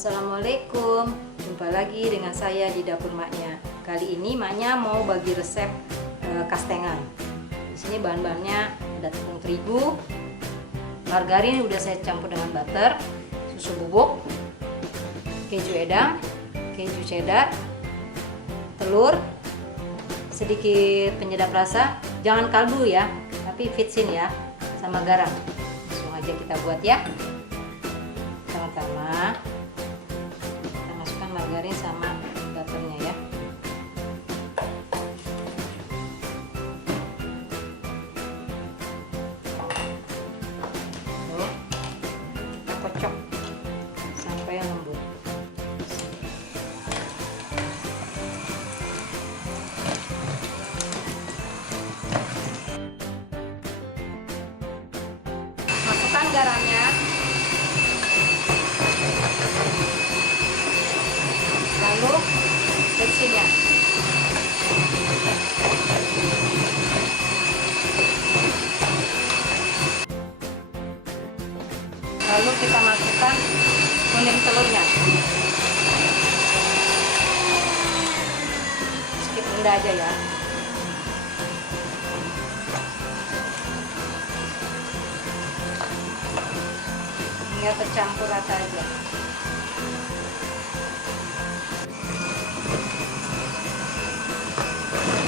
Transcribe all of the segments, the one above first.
Assalamualaikum, jumpa lagi dengan saya di dapur maknya. Kali ini maknya mau bagi resep kastengan. Di sini bahan-bahannya ada tepung terigu, margarin udah saya campur dengan butter, susu bubuk, keju edam, keju cheddar, telur, sedikit penyedap rasa, jangan kaldu ya, tapi vitsin ya, sama garam. Langsung aja kita buat ya. Pertama kita masukkan margarin sama butternya ya. Tuh, kita kocok sampai lembut. Masukkan garamnya, lalu vitsinnya. Lalu kita masukkan kuning telurnya. Skip rendah aja ya. Hingga tercampur rata aja.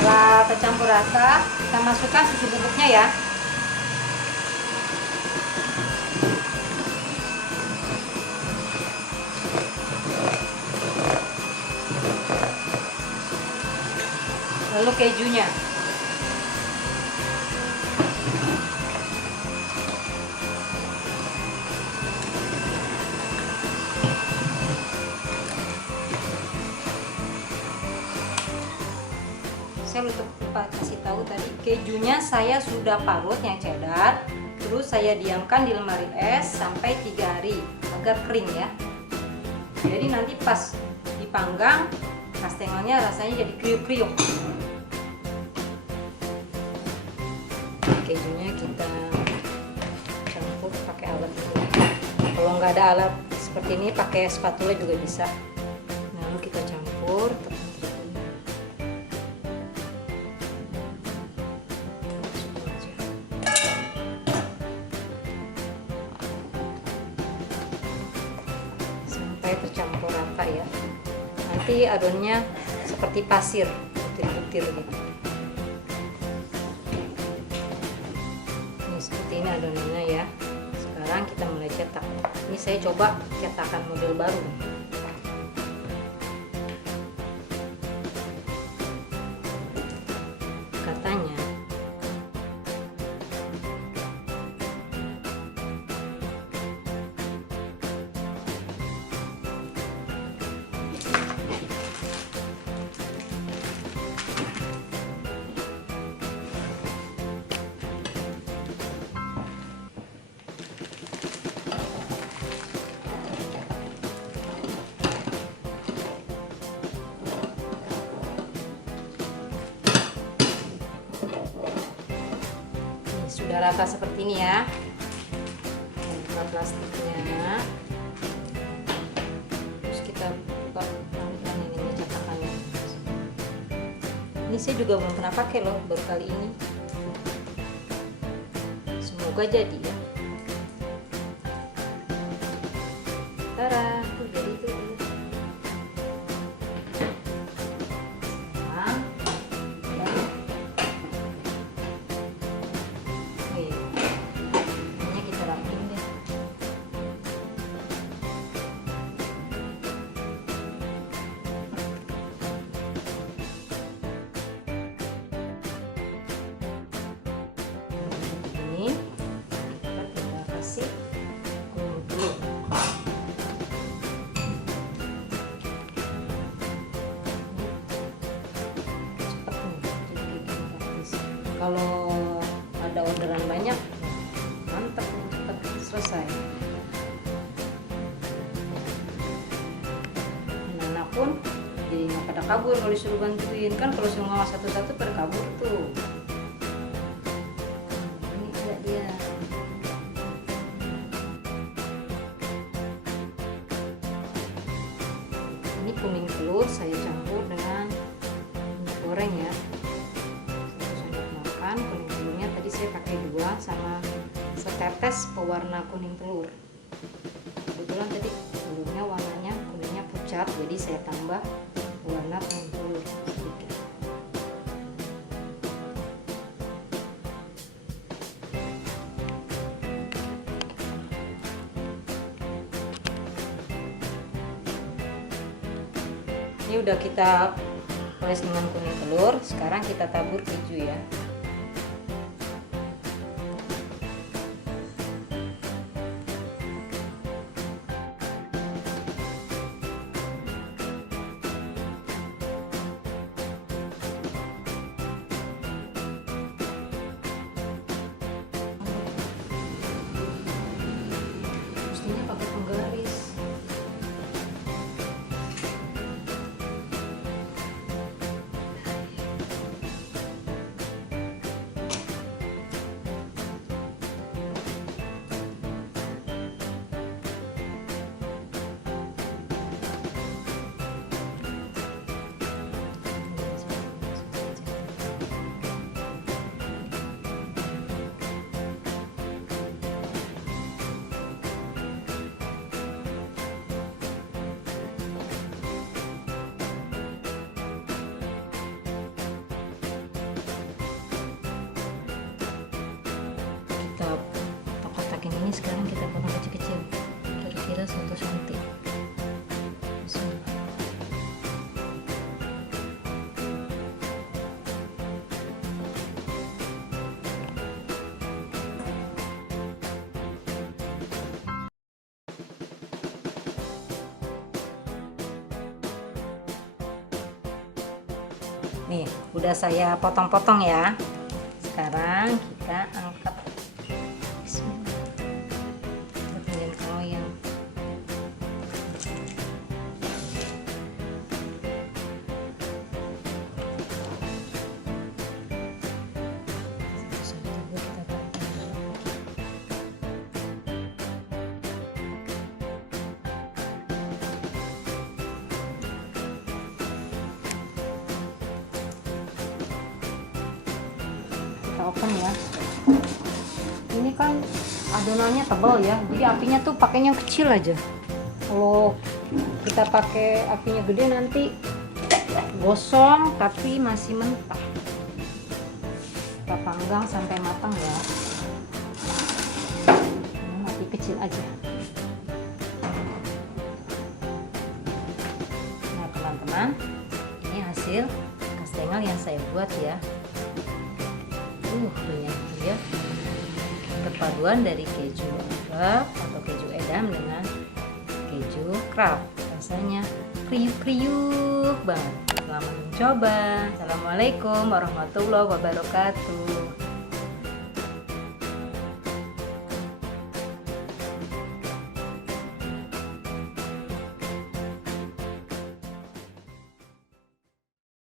Setelah tercampur rata, kita masukkan susu bubuknya ya. Lalu kejunya. Saya lupa kasih tahu tadi, kejunya saya sudah parut yang cheddar, terus saya diamkan di lemari es sampai 3 hari agar kering ya. Jadi nanti pas dipanggang kastengelnya rasanya jadi kriuk-kriuk. Kejunya kita campur pakai alat ini. Kalau nggak ada alat seperti ini pakai spatula juga bisa. Lalu kita campur sampai tercampur rata ya. Nanti adonannya seperti pasir, butir-butir gitu. Ini seperti ini adonannya ya. Sekarang kita mulai cetak. Ini saya coba cetakan model baru. Katanya sudah rata seperti ini ya. Buka plastiknya, terus kita buka pelan-pelan ini cetakannya. Ini saya juga belum pernah pakai loh, baru kali ini. Semoga jadi ya. Tara, tuh jadi tuh. Kalau ada orderan banyak, mantap, cepat selesai. Anak-anak pun jadi nggak pada kabur kalau disuruh bantuin, kan kalau semua satu-satu pada kabur tuh. Ini ada dia. kuning telur saya campur dengan minyak goreng ya. 1 sendok makan. Kuning telurnya tadi saya pakai 2 sama setetes pewarna kuning telur. Kebetulan tadi telurnya warnanya kuningnya pucat, jadi saya tambah warna kuning telur sedikit. Ini udah kita oles dengan kuning telur. Sekarang kita tabur keju ya. Mestinya pakai penggaris. Kita kotak-kotakin ini, sekarang kita potong kecil-kecil, kira-kira 1 cm. Nih, udah saya potong-potong ya. Sekarang kita angkat. Bismillah. Kita loyang. Kita open ya. Ini kan adonannya tebal ya, jadi apinya tuh pakainya kecil aja. Kalau kita pakai apinya gede nanti gosong tapi masih mentah. Kita panggang sampai matang ya. Api kecil aja. Nah teman-teman, ini hasil kastengel yang saya buat ya. Banyak ya. Perpaduan dari keju Arab atau keju edam dengan keju Kraft, rasanya kriuk-kriuk banget. Selamat mencoba. Assalamualaikum warahmatullahi wabarakatuh.